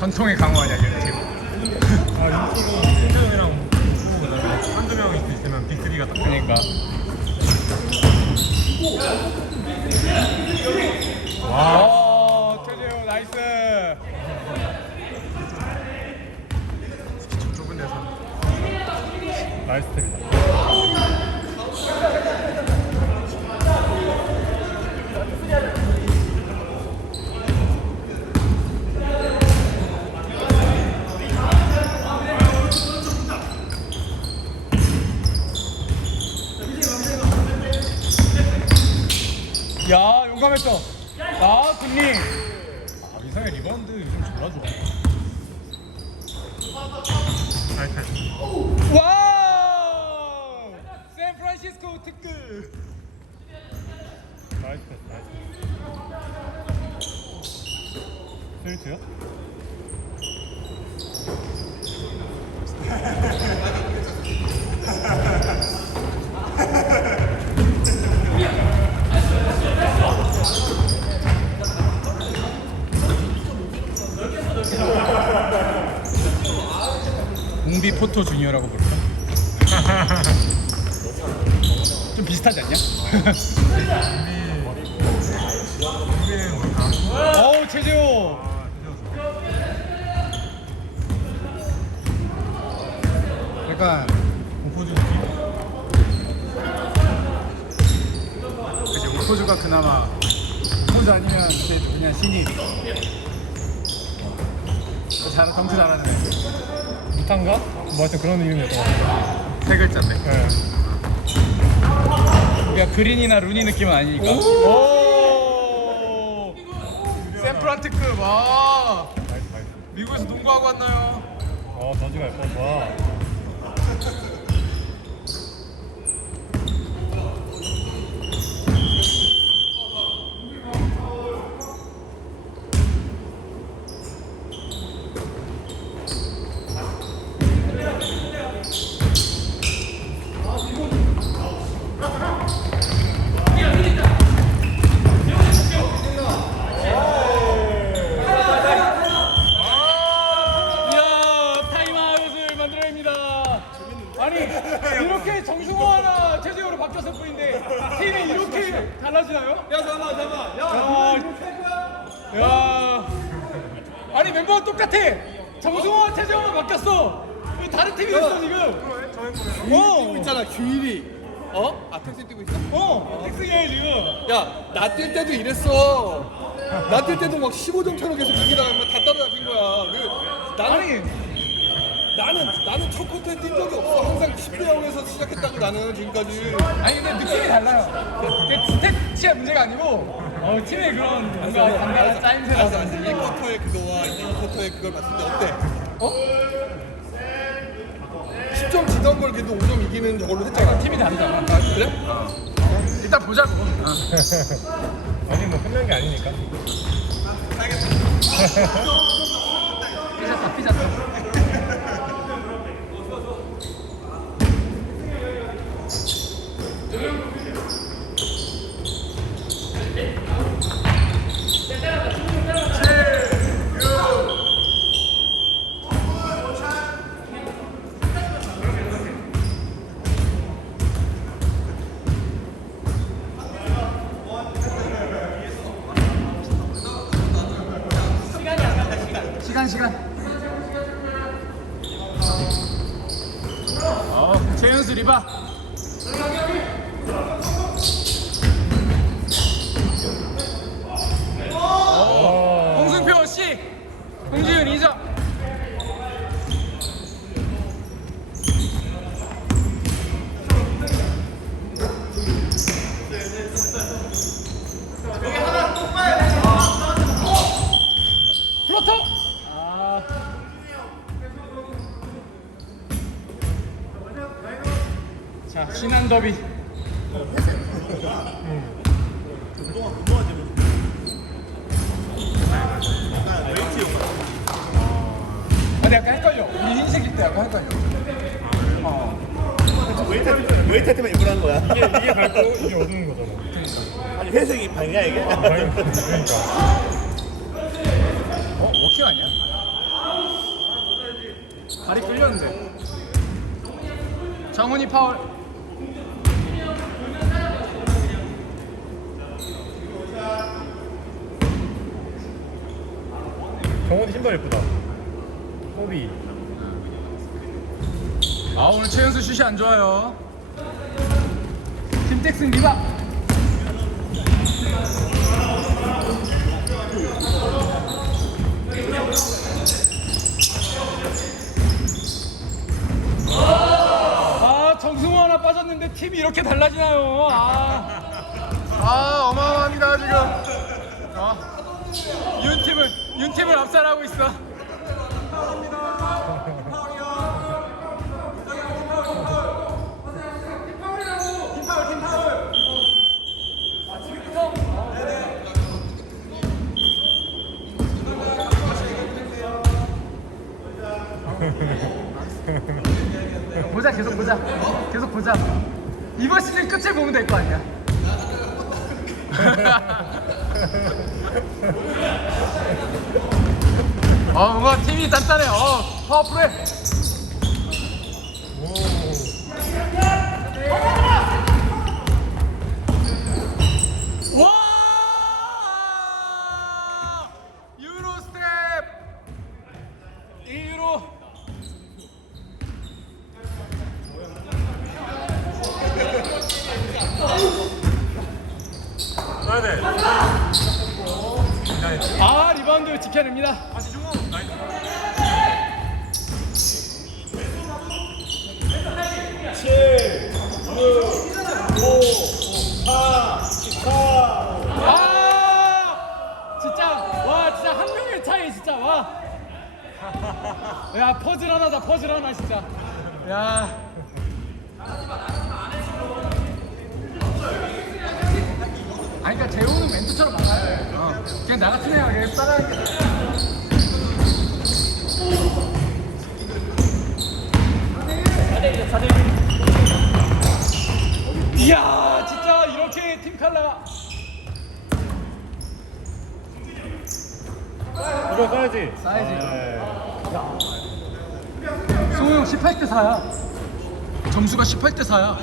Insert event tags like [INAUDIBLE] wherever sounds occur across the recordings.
전통의 아니야 윤팀 아 윤팀이 신재영이랑 그다음에 한두 명이 있으면 빅3가 딱 그러니까. 와 최재호 나이스. 좀 좁은 데서. 나이스. 탭이다 야 용감했어 아 굿닝 아 민상의 리바운드 요즘 졸라 좋아. 와우! 샌프란시스코 특급. 나이스 나이스. 스위트요? 포토 주니어라고 부를까? [LAUGHS] 좀 비슷하지 않냐? [LAUGHS] 어우 최재호 약간 느낌? 그치 오포즈가 그나마 오포즈 아니면 그때 그냥 신이 잘 덩크 잘하는 애. 무탄가? 뭐 하여튼 그런 이름이었던 것 같아요 세 글자인데 네. 그러니까 그린이나 루니 느낌은 아니니까 오 샌프란트급 와 나이스 나이스 미국에서 농구하고 왔나요? 어 저지가 예뻐 좋아 이야 타임아웃을 만들어냅니다 아니 이렇게 정승호나 최재호로 바뀌었을 뿐인데 팀이 이렇게 달라지나요? 야 잠깐만 잠깐만 야, 야 아니 멤버가 똑같아. 정승호와 최재호만 바뀌었어. 왜 다른 팀이 됐어 지금. 어. 있잖아 규일이. 어? 아텍스 뛰고 있어? 어, 텍스게 지금. 야나 뛸 때도 이랬어. 나 뛸 때도 막 15점차로 계속 이기다가 막다 따라잡힌 거야. 그, 나는 아니, 나는 나는 첫 쿼터에 뛴 적이 없어. 항상 10대 0에서 시작했다고 나는 지금까지. 아니 근데 느낌이 달라요. 이게 스탯치가 문제가 아니고 어, 팀의 그런 뭔가 단단한 짜임새라서. 알았어 알았어 1쿼터의 그거와 2쿼터의 그걸 봤을 때 어때? 어? 10점 지던 걸 그래도 5점 이기는 저걸로 했잖아 팀이 다르잖아. 아 그래? 일단 보자고. [LAUGHS] 아니 뭐 끝난 게 아니니까 삐졌다, 삐졌다. [LAUGHS] 시간, 시간. 어, 최현수 리바. 어. 홍승표 씨, 홍지윤 2점. 플로터. 아. 자, 신한 더비. 아, 근데 약간 헷갈려. 우리 흰색일 때 약간 헷갈려. 어. 웨이트 때문에 일부러 한 거야. 이게 이게 밝고 이게 어두운 거잖아 아니 회색이 방이야 이게? 그러니까 어? 워킹 아니야? 빠졌는데. 정훈이 파울. 정원이 신발 예쁘다. 호비. 아 오늘 최현수 슛이 안 좋아요. 김택승 리바. 아 정승호 하나 빠졌는데 팀이 이렇게 달라지나요? 아, 아 어마어마합니다 지금. 아, 윤 팀을 윤 팀을 압살하고 있어. [LAUGHS] 보자 계속 보자. 계속 보자. 이번 시즌 끝을 보면 될 거 아니야 [LAUGHS] 어 뭔가 팀이 단단해 어 파워풀해. 와! 유로 스텝. 1유로. 써야 돼. 아 리바운드 지켜냅니다. 다시 중호. 나이스. 아 진짜 와 진짜 한 명의 차이 진짜 와 야 퍼즐 하나다 퍼즐 하나 진짜 야 아니 그러니까 재호는 멘트처럼 막아야 돼 어. 그냥 나 같은 애가 그냥 따라하는 게 나아. 이야 진짜 이렇게 팀 칼라가 이거. 써야지. 네. 형 18대 4야 점수가 18대 4야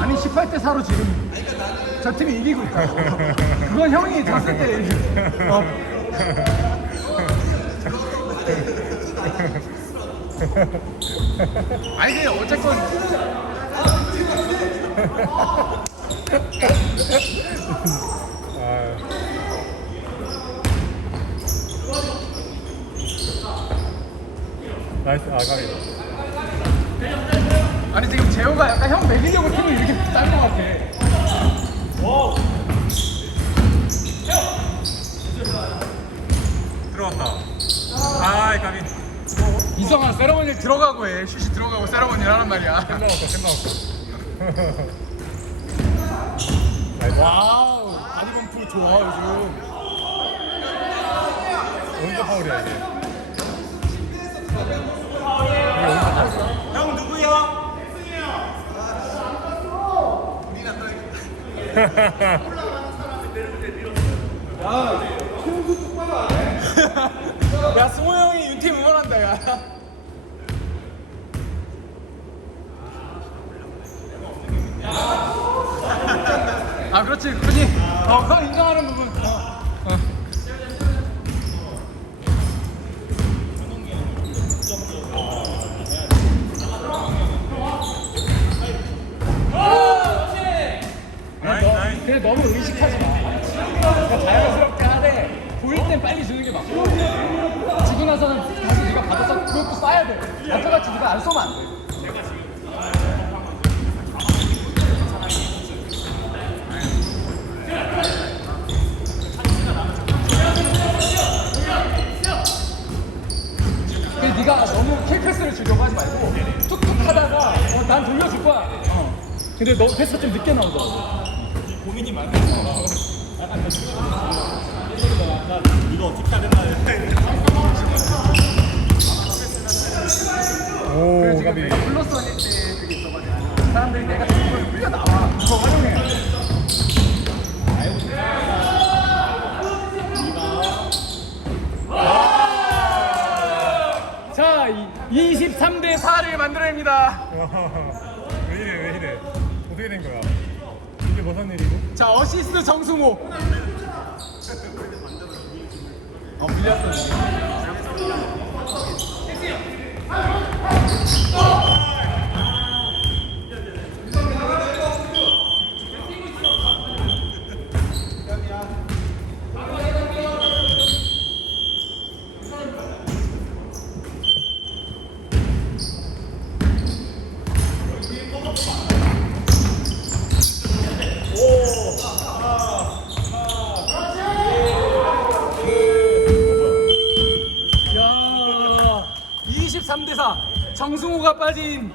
아니 18대 4로 지금 저 팀이 이기고 있다 그건 형이 졌을 때 얘기 어. 아니 그냥 어쨌건 아. 나이스 아가리. 아니 지금 재호가 약간 형 매기려고 팀을 이렇게 짠것 같아 들어왔다. 아이 까비. 이성아 세러머니 들어가고 해 슛이 들어가고 세러머니 하란 말이야 템 나왔어 템 나왔어. 와우 바디 범프 좋아 요즘 오른쪽 파울이야 이게. 형 누구야? [LAUGHS] 야 승호 형이 윤팀 응원한다 야 아 그렇지 그지 어 그건 인정하는 부분 어. 어. 나이스 나이스. 그래 너무 의식하지 마 그냥 자연스럽게 하되 보일 땐 빨리 주는 게 맞고 주고 나서는 다시 네가 받아서 그것도 쏴야 돼 아까같이 네가 안 쏘면 안 돼 네가 너무 킬패스를 주려고 하지 말고 툭툭 하다가 어, 난 돌려줄 거야 어. 근데 너 패스가 좀 늦게 나오더라고 이거 어떻게 해야 되나? 오 그래서 지금. 내가 플러스 때 그게 있어가지고 사람들이 내가 그걸 끌려 나와 그거 활용해 23대 4를 만들어냅니다. 왜 이래 왜 이래 어떻게 된 거야 이게 무슨 일이고? 자, 어시스트 정승호. 어, 밀렸어, 지금. 야, 23대 4. 정승호가 빠진